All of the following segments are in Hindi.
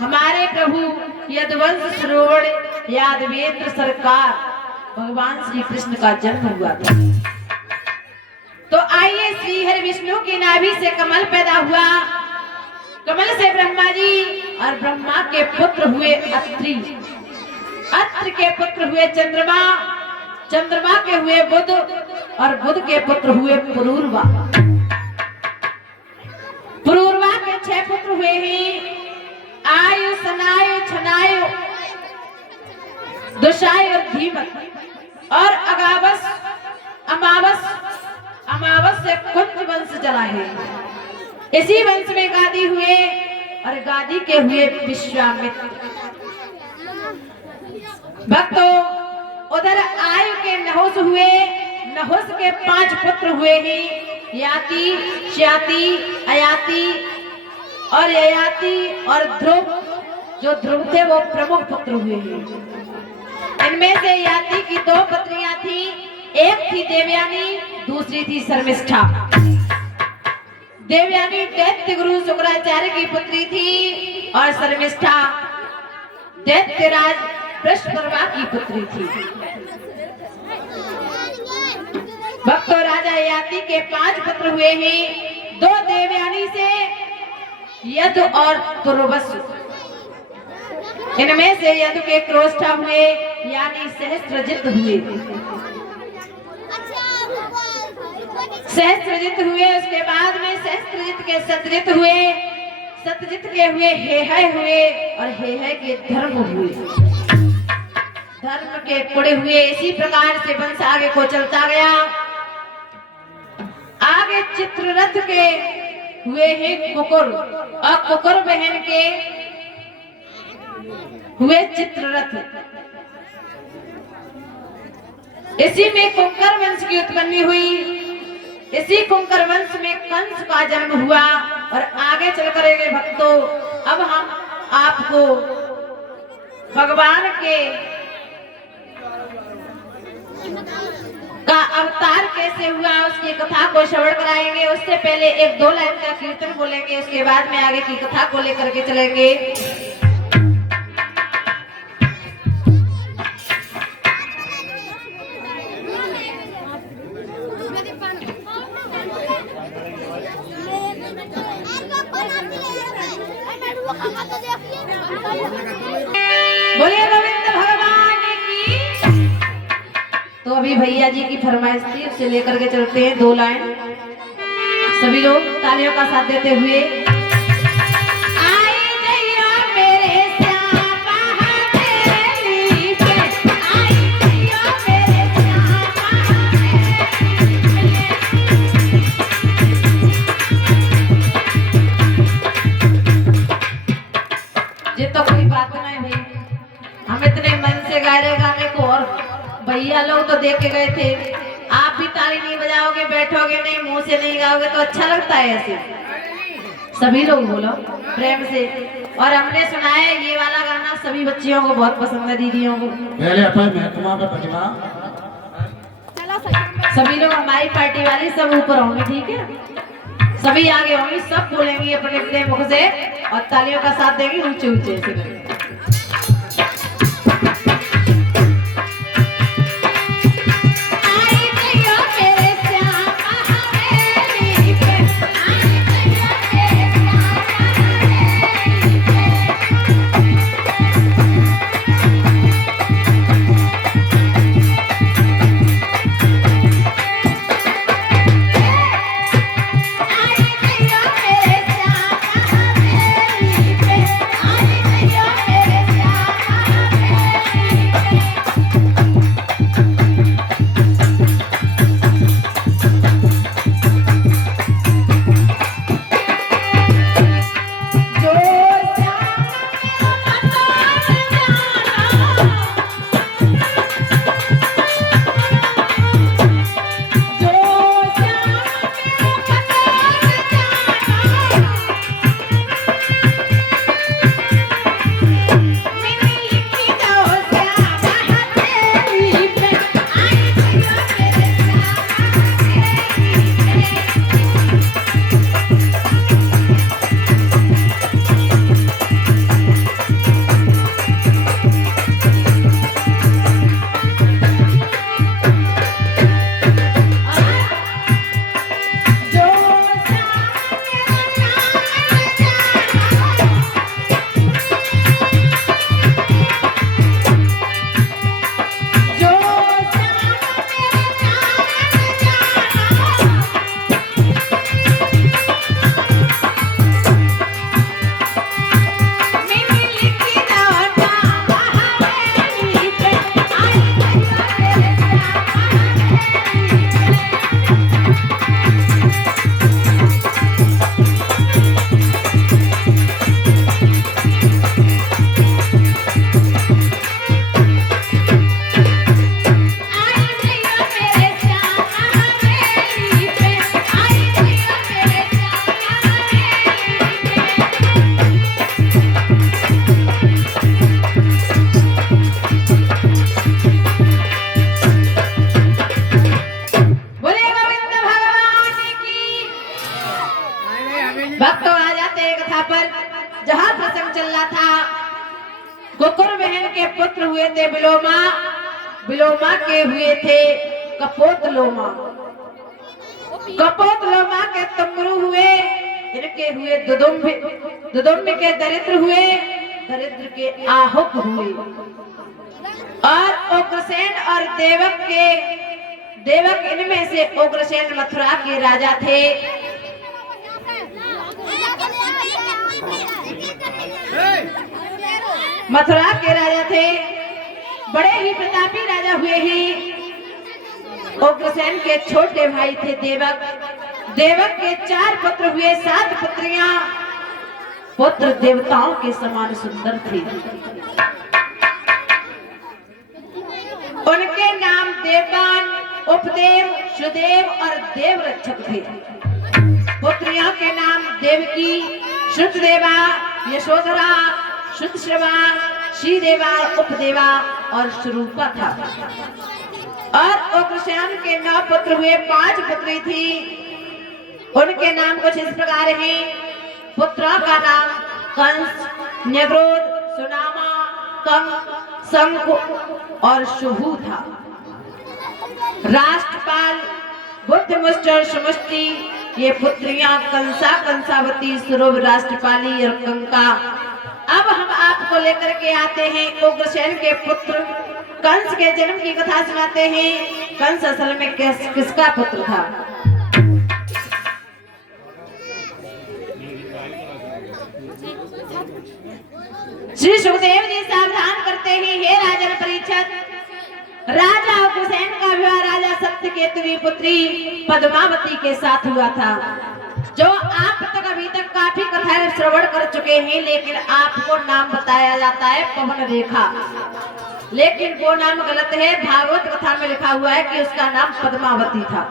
हमारे प्रभु यदुवंश श्रवण यादवेंद्र सरकार भगवान श्री कृष्ण का जन्म हुआ था। तो आइए, श्री हरि विष्णु की नाभि से कमल पैदा हुआ, कमल से ब्रह्मा जी और ब्रह्मा के पुत्र हुए अत्रि, अत्रि के पुत्र हुए चंद्रमा, चंद्रमा के हुए बुध और बुध के पुत्र हुए पुरूरवा, पुरूरवा के 6 पुत्र हुए हैं आयु, सनायु, छनायु, दुशायु और धीमत और अगावस, अमावस, अमावस से कुंज वंश चला है। इसी वंश में गादी हुए और गादी के हुए विश्वामित्र। भक्तों, उधर आयु के नहुस हुए, नहुस के 5 पुत्र हुए हैं याति, श्याति, अयाति और ययाति और ध्रुव। जो ध्रुव थे वो प्रमुख पुत्र हुए हैं। इनमें से याति की 2 पत्नियां थी, एक थी देवयानी, दूसरी थी शर्मिष्ठा। देवयानी दैत्य गुरु शुक्राचार्य की पुत्री थी और शर्मिष्ठा दैत्यराज बृहस्पति की पुत्री थी। भक्तों, राजा याति के 5 पुत्र हुए हैं, 2 देवयानी से यदु और तुर्वसु। इनमें से यदु के क्रोष्ठा हुए यानी सहस्त्रजित हुए, सहस्त्रजित हुए। उसके बाद में सहस्त्रजित के सतजित हुए, सतजित के हुए हेहय हुए और हेहय के धर्म हुए, धर्म के पुड़े हुए। इसी प्रकार से वंश आगे को चलता गया। आगे चित्ररथ के हुए हैं कुकुर और कुकुर बहन के हुए चित्ररथ। इसी में कुंकर वंश की उत्पत्ति हुई। इसी कुंकर वंश में कंस का जन्म हुआ। और आगे चल करेंगे भक्तों, अब हम आपको भगवान के का अवतार कैसे हुआ उसकी कथा को श्रवण कराएंगे। उससे पहले 1-2 लाइन का कीर्तन बोलेंगे, उसके बाद में आगे की कथा को लेकर के चलेंगे। बोलिए गोविंद भगवान की। तो अभी भैया जी की फरमाइश थी, उसे लेकर के चलते हैं 2 लाइन। सभी लोग तालियों का साथ देते हुए। ये तो कोई बात नहीं हुई, हम इतने मन से गा रहे गाने को और भैया लोग तो देख के गए थे। आप भी ताली नहीं बजाओगे, बैठोगे नहीं, मुंह से नहीं गाओगे तो अच्छा लगता है ऐसे? सभी लोग बोलो प्रेम से। और हमने सुना है ये वाला गाना सभी बच्चियों को बहुत पसंद है, दीदियों को। सभी लोग हमारी पार्टी वाली सब ऊपर होंगे, ठीक है? सभी आगे होंगे, सब बोलेंगे अपने अपने मुख से और तालियों का साथ देंगे ऊंचे ऊंचे से। संग चल रहा था। कुकुर बहन के पुत्र हुए थे बिलोमा, बिलोमा के हुए थे कपोतलोमा, कपोतलोमा के तम्बरू हुए, इनके हुए दुदुम्ब, दुदुम्ब के दरिद्र हुए, दरिद्र के आहुक हुए। और उग्रसेन और देवक के, देवक इनमें से उग्रसेन मथुरा के राजा थे। मथुरा के राजा थे, बड़े ही प्रतापी राजा हुए ही। उग्रसेन के छोटे भाई थे देवक, देवक के 4 पुत्र हुए, 7 पुत्रियां। पुत्र देवताओं के समान सुंदर थे। उनके नाम देवगान, उपदेव, सुदेव और देवरक्षक थे। पुत्रियों के नाम देवकी, श्रुतदेवा, यशोधरा, श्रुतश्रवा, श्रीदेवा, उपदेवा और स्वरूपा था। और उग्रसेन के 9 पुत्र हुए, 5 पुत्री थी। उनके नाम कुछ इस प्रकार हैं। पुत्रों का नाम कंस, न्यग्रोध, सुनामा, कंक, शंकु और शुभु था। राष्ट्रपाल, बुद्धिमुष्ट और सुमुष्टि ये पुत्रियां कंसा, कंसावती, सुरभ, राष्ट्रपाली और कंका। अब हम आपको लेकर के आते हैं उग्रसेन के पुत्र कंस के जन्म की कथा सुनाते हैं। कंस असल में किसका पुत्र था? श्री सुखदेव जी सावधान करते हैं, हे राजन परीक्षित, राजा उग्रसेन का विवाह राजा सत्यकेतु की पुत्री पद्मावती के साथ हुआ था, जो आप तक अभी तक काफी कथाएं श्रवण कर चुके हैं। लेकिन आपको नाम बताया जाता है पवन रेखा, लेकिन वो नाम गलत है। भागवत कथा में लिखा हुआ है कि उसका नाम पद्मावती था।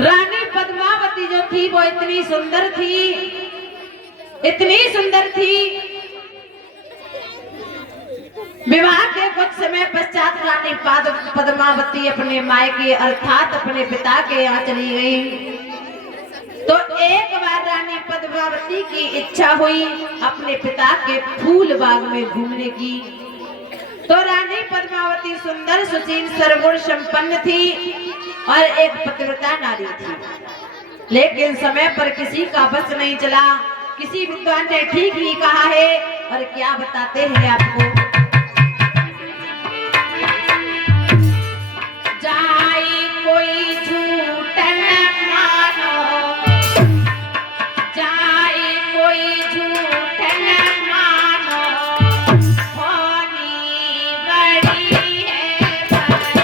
रानी पद्मावती जो थी वो इतनी सुंदर थी, इतनी सुंदर थी। विवाह के कुछ समय पश्चात रानी पद्मावती अपने मायके अर्थात अपने पिता के यहाँ चली गई। तो एक बार रानी पद्मावती की इच्छा हुई अपने पिता के फूल बाग में घूमने की। तो रानी पद्मावती सुंदर, सुशील, सर्वगुण संपन्न थी और एक पतिव्रता नारी थी। लेकिन समय पर किसी का बस नहीं चला। किसी विद्वान ने ठीक ही कहा है, और क्या बताते हैं आपको। जाए कोई झूठ न मानो, जाए कोई झूठ न मानो, होनी बड़ी है बरसात।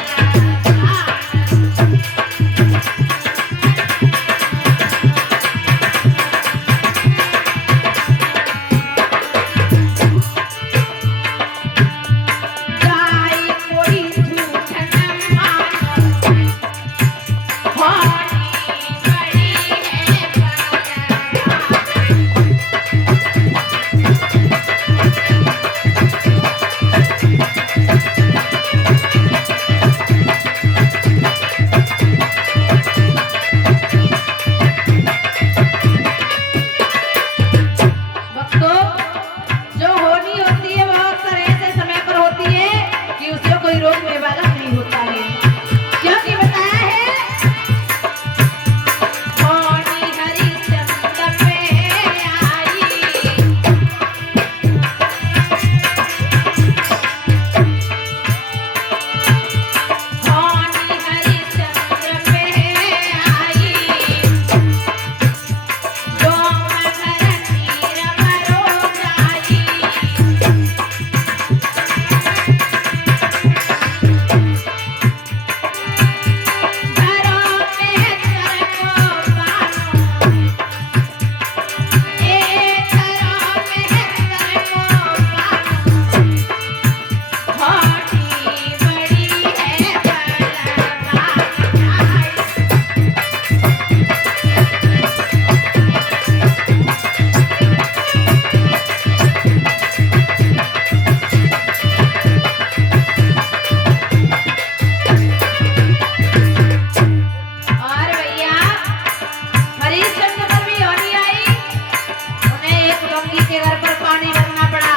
एक गंगी के घर पर पानी भरना पड़ा,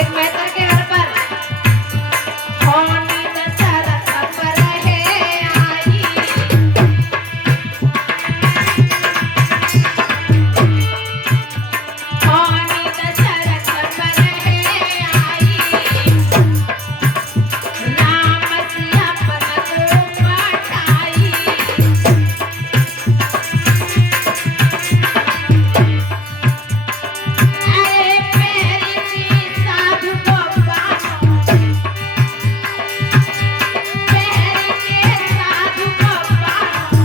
एक मेहतर के घर पर होनी दशरथ पर है आई, होनी दशरथ पर है आई, राम सिया पन को पठाई, अरे पैरी की साधु को बानो, पैरी के साधु को बानो,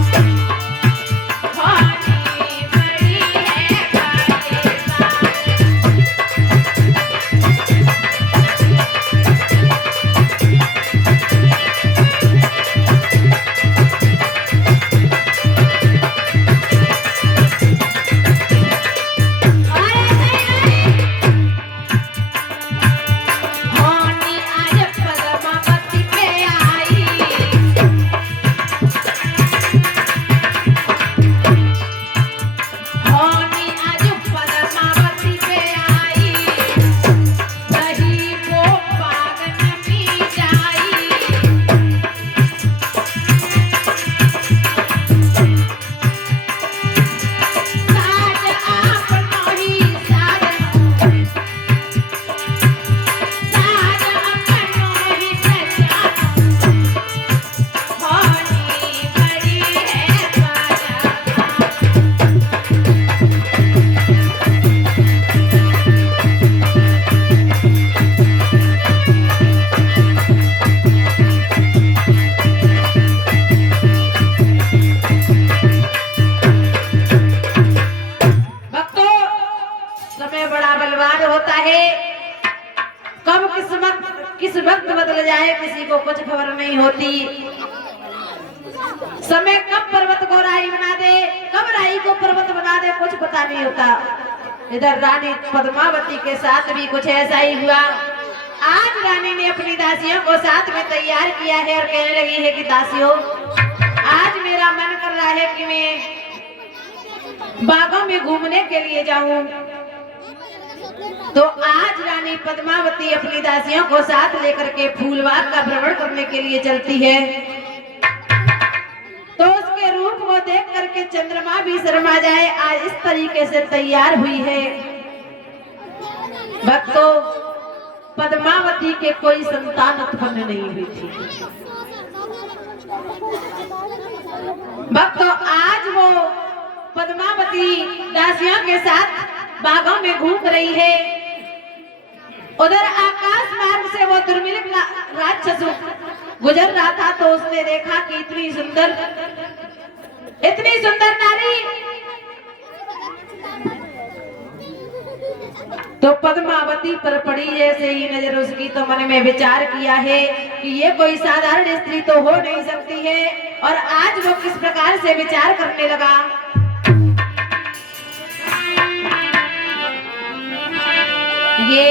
होनी बड़ी है भाग्यवान। होनी आज पद्मावती पे आई, होनी आज पद्मावती पे आई, रही वो पागन पी जाई, साज आपनो ही साजनो, साज अपनो ही सजानो, होनी बड़ी है भाग्यवान। भक्तों, समय बड़ा बलवान होता है, कब किस वक्त बदल जाए किसी को कुछ खबर नहीं होती। समय कब पर्वत को राई बना दे, कब राई को पर्वत बना दे, कुछ पता नहीं होता। इधर रानी पद्मावती के साथ भी कुछ ऐसा ही हुआ। आज रानी ने अपनी दासियों को साथ में तैयार किया है और कहने लगी है कि दासियों, आज मेरा मन कर रहा है कि मैं बागों में घूमने के लिए जाऊं। तो आज रानी पद्मावती अपनी दासियों को साथ लेकर के फूलबाग का भ्रमण करने के लिए चलती है। तो उसके रूप को देख करके चंद्रमा भी शर्मा जाए, आज इस तरीके से तैयार हुई है। भक्तों, पद्मावती के कोई संतान उत्पन्न नहीं हुई थी। भक्तों, आज वो पद्मावती दासियों के साथ बागों में घूम रही है। उधर आकाश मार्ग से वो दुर्मिल राक्षस गुजर रहा था, तो उसने देखा कि इतनी सुंदर नारी, तो पद्मावती पर पड़ी जैसे ही नजर उसकी, तो मन में विचार किया है कि ये कोई साधारण स्त्री तो हो नहीं सकती है। और आज वो किस प्रकार से विचार करने लगा, ये